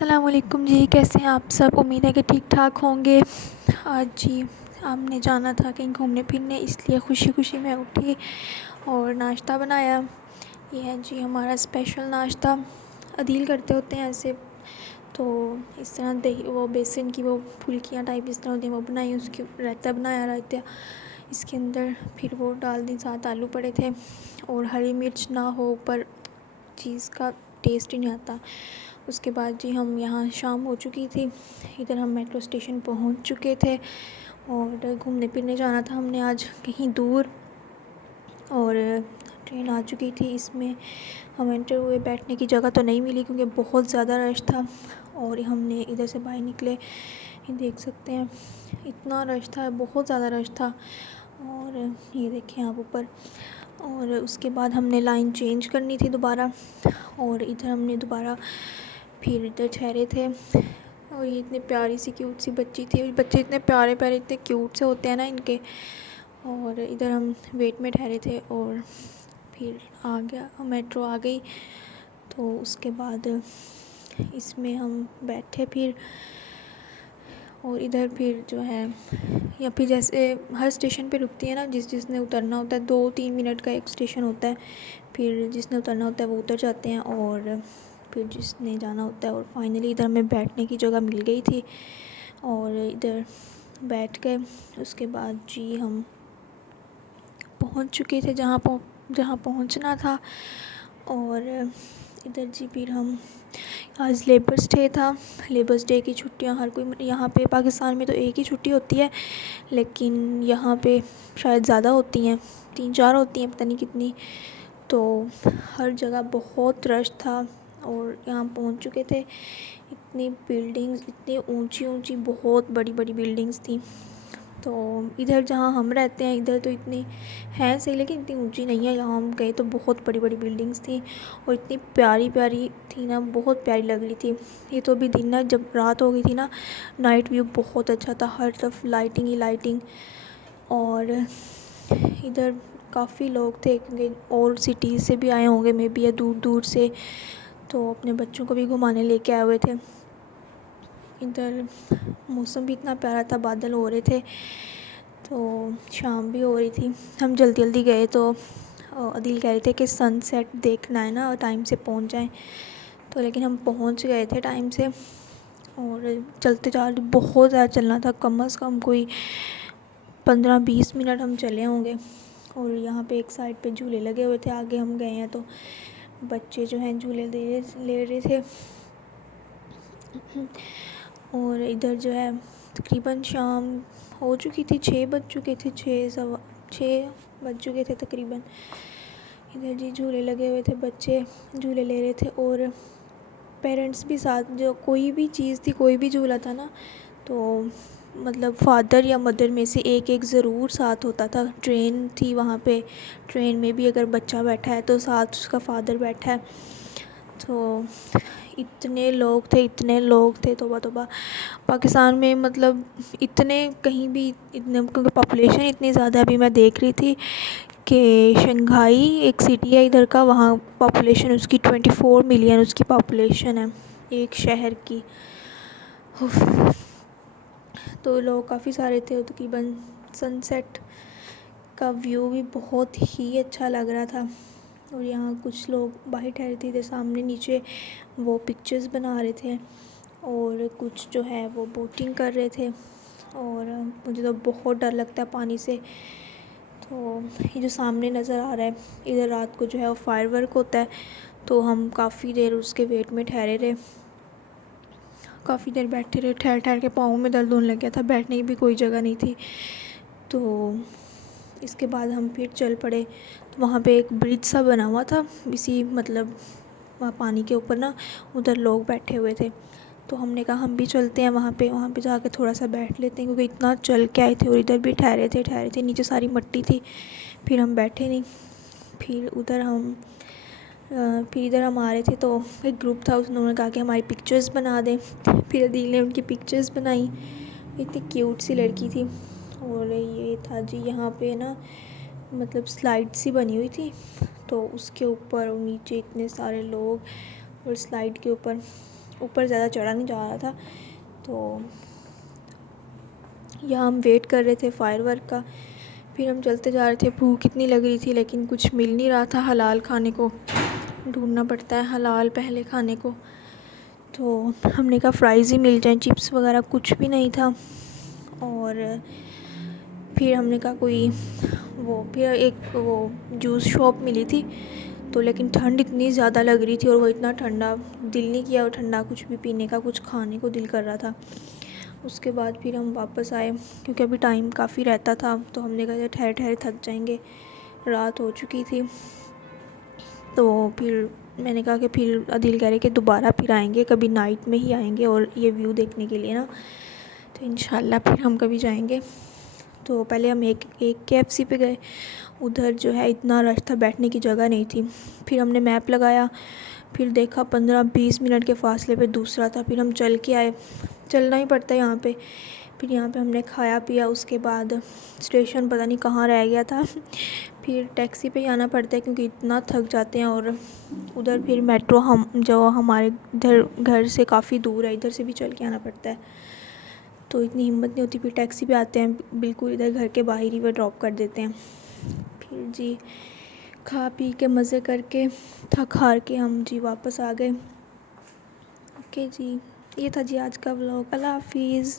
अस्सलाम वालेकुम जी, कैसे हैं आप सब। उम्मीद है कि ठीक ठाक होंगे। आज जी हमने जाना था कहीं घूमने फिरने, इसलिए खुशी खुशी मैं उठी और नाश्ता बनाया। ये है जी हमारा स्पेशल नाश्ता। अदील करते होते हैं ऐसे, तो इस तरह दही वो बेसन की वो फुल्कियाँ टाइप इस तरह होती हैं, वो बनाई। उसके रायता बनाया, रायता इसके अंदर फिर वो डाल दी। 7 आलू पड़े थे और हरी मिर्च ना हो पर चीज़ का टेस्ट ही नहीं आता। उसके बाद जी हम यहाँ शाम हो चुकी थी, इधर हम मेट्रो स्टेशन पहुँच चुके थे और घूमने फिरने जाना था हमने आज कहीं दूर। और ट्रेन आ चुकी थी, इसमें हम एंटर हुए। बैठने की जगह तो नहीं मिली क्योंकि बहुत ज़्यादा रश था। और हमने इधर से बाहर निकले, ये देख सकते हैं इतना रश था, बहुत ज़्यादा रश था। और ये देखें आप ऊपर। और उसके बाद हमने लाइन चेंज करनी थी दोबारा, और इधर हमने दोबारा फिर इधर ठहरे थे। और ये इतनी प्यारी सी क्यूट सी बच्ची थी। बच्चे इतने प्यारे प्यारे इतने क्यूट से होते हैं ना इनके। और इधर हम वेट में ठहरे थे और फिर आ गया, मेट्रो आ गई। तो उसके बाद इसमें हम बैठे फिर। और इधर फिर जो है, या फिर जैसे हर स्टेशन पे रुकती है ना, जिसने उतरना होता है, 2-3 मिनट का एक स्टेशन होता है। फिर जिसने उतरना होता है वो उतर जाते हैं और फिर जिसने जाना होता है। और फाइनली इधर हमें बैठने की जगह मिल गई थी और इधर बैठ गए। उसके बाद जी हम पहुंच चुके थे जहाँ पहुंचना था। और इधर जी फिर हम, आज लेबर्स डे था। लेबर्स डे की छुट्टियां हर कोई, यहाँ पे पाकिस्तान में तो एक ही छुट्टी होती है, लेकिन यहाँ पे शायद ज़्यादा होती हैं, 3-4 होती हैं, पता नहीं कितनी। तो हर जगह बहुत रश था और यहाँ पहुँच चुके थे। इतनी बिल्डिंग्स, इतनी ऊंची ऊंची बहुत बड़ी बड़ी बिल्डिंग्स थी। तो इधर जहाँ हम रहते हैं इधर तो इतनी हैं सही, लेकिन इतनी ऊंची नहीं है। यहाँ हम गए तो बहुत बड़ी बड़ी बिल्डिंग्स थी और इतनी प्यारी प्यारी थी ना, बहुत प्यारी लग रही थी। ये तो अभी दिन है, जब रात हो गई थी ना, नाइट व्यू बहुत अच्छा था, हर तरफ लाइटिंग ही लाइटिंग। और इधर काफ़ी लोग थे क्योंकि और सिटीज़ से भी आए होंगे मे बी, या दूर दूर से, तो अपने बच्चों को भी घुमाने लेके आए हुए थे। इधर मौसम भी इतना प्यारा था, बादल हो रहे थे, तो शाम भी हो रही थी। हम जल्दी जल्दी गए तो अदील कह रहे थे कि सनसेट देखना है ना, टाइम से पहुंच जाएं। तो लेकिन हम पहुंच गए थे टाइम से। और चलते चलते बहुत ज़्यादा चलना था, कम से कम कोई 15-20 मिनट हम चले होंगे। और यहाँ पे एक साइड पे झूले लगे हुए थे, आगे हम गए हैं तो बच्चे जो हैं झूले ले रहे थे। और इधर जो है तकरीबन शाम हो चुकी थी, 6 बज चुके थे, 6 बज चुके थे तकरीबन। इधर जी झूले लगे हुए थे, बच्चे झूले ले रहे थे और पेरेंट्स भी साथ। जो कोई भी चीज़ थी, कोई भी झूला था ना, तो मतलब फादर या मदर में से एक एक ज़रूर साथ होता था। ट्रेन थी वहाँ पे, ट्रेन में भी अगर बच्चा बैठा है तो साथ उसका फादर बैठा है। तो इतने लोग थे, इतने लोग थे, तौबा तौबा। पाकिस्तान में मतलब इतने कहीं भी इतने, क्योंकि पॉपुलेशन इतनी ज़्यादा। अभी मैं देख रही थी कि शंघाई एक सिटी है इधर का, वहाँ पॉपुलेशन उसकी 24 मिलियन उसकी पॉपुलेशन है, एक शहर की। तो लोग काफ़ी सारे थे। तकरीबन सनसेट का व्यू भी बहुत ही अच्छा लग रहा था। और यहाँ कुछ लोग बाहर ठहरे थे, इधर सामने नीचे वो पिक्चर्स बना रहे थे और कुछ जो है वो बोटिंग कर रहे थे। और मुझे तो बहुत डर लगता है पानी से। तो ये जो सामने नज़र आ रहा है, इधर रात को जो है वो फायरवर्क होता है, तो हम काफ़ी देर उसके वेट में ठहरे रहे, काफ़ी देर बैठे रहे। ठहर ठहर के पाँव में दर्द होने लग गया था, बैठने की भी कोई जगह नहीं थी। तो इसके बाद हम फिर चल पड़े। तो वहाँ पे एक ब्रिज सा बना हुआ था इसी, मतलब वहाँ पानी के ऊपर ना, उधर लोग बैठे हुए थे। तो हमने कहा हम भी चलते हैं वहाँ पे जाके थोड़ा सा बैठ लेते हैं, क्योंकि इतना चल के आए थे और इधर भी ठहरे थे, नीचे सारी मट्टी थी। फिर हम बैठे नहीं। फिर इधर हम आ रहे थे तो एक ग्रुप था, उन्होंने कहा कि हमारी पिक्चर्स बना दें। फिर अदील ने उनकी पिक्चर्स बनाई। इतनी क्यूट सी लड़की थी। और ये था जी यहाँ पे ना, मतलब स्लाइड सी बनी हुई थी, तो उसके ऊपर और नीचे इतने सारे लोग, और स्लाइड के ऊपर ऊपर ज़्यादा चढ़ा नहीं जा रहा था। तो यहाँ हम वेट कर रहे थे फायर वर्क का। फिर हम चलते जा रहे थे, भूख इतनी लग रही थी लेकिन कुछ मिल नहीं रहा था हलाल खाने को, ढूंढना पड़ता है हलाल पहले खाने को। तो हमने कहा फ्राइज़ ही मिल जाए, चिप्स वगैरह कुछ भी नहीं था। और फिर हमने कहा फिर एक जूस शॉप मिली थी। तो लेकिन ठंड इतनी ज़्यादा लग रही थी और वो इतना ठंडा, दिल नहीं किया वो ठंडा कुछ भी पीने का, कुछ खाने को दिल कर रहा था। उसके बाद फिर हम वापस आए क्योंकि अभी टाइम काफ़ी रहता था। तो हमने कहा ठहरे ठहरे थक जाएंगे, रात हो चुकी थी। तो फिर मैंने कहा कि फिर दिल कह रहे कि दोबारा फिर आएंगे, कभी नाइट में ही आएंगे और ये व्यू देखने के लिए ना। तो इंशाल्लाह फिर हम कभी जाएंगे। तो पहले हम एक KFC पे गए। उधर जो है इतना रश था, बैठने की जगह नहीं थी। फिर हमने मैप लगाया, फिर देखा 15-20 मिनट के फासले पे दूसरा था। फिर हम चल के आए, चलना ही पड़ता है यहाँ पे। फिर यहाँ पे हमने खाया पिया। उसके बाद स्टेशन पता नहीं कहाँ रह गया था। फिर टैक्सी पे ही आना पड़ता है क्योंकि इतना थक जाते हैं। और उधर फिर मेट्रो जो हमारे इधर घर से काफ़ी दूर है, इधर से भी चल के आना पड़ता है। तो इतनी हिम्मत नहीं होती, फिर टैक्सी पे आते हैं, बिल्कुल इधर घर के बाहर ही वो ड्रॉप कर देते हैं। फिर जी खा पी के मज़े करके थक हार के हम जी वापस आ गए। ओके जी, ये था जी आज का व्लॉग। अल्लाह हाफिज़।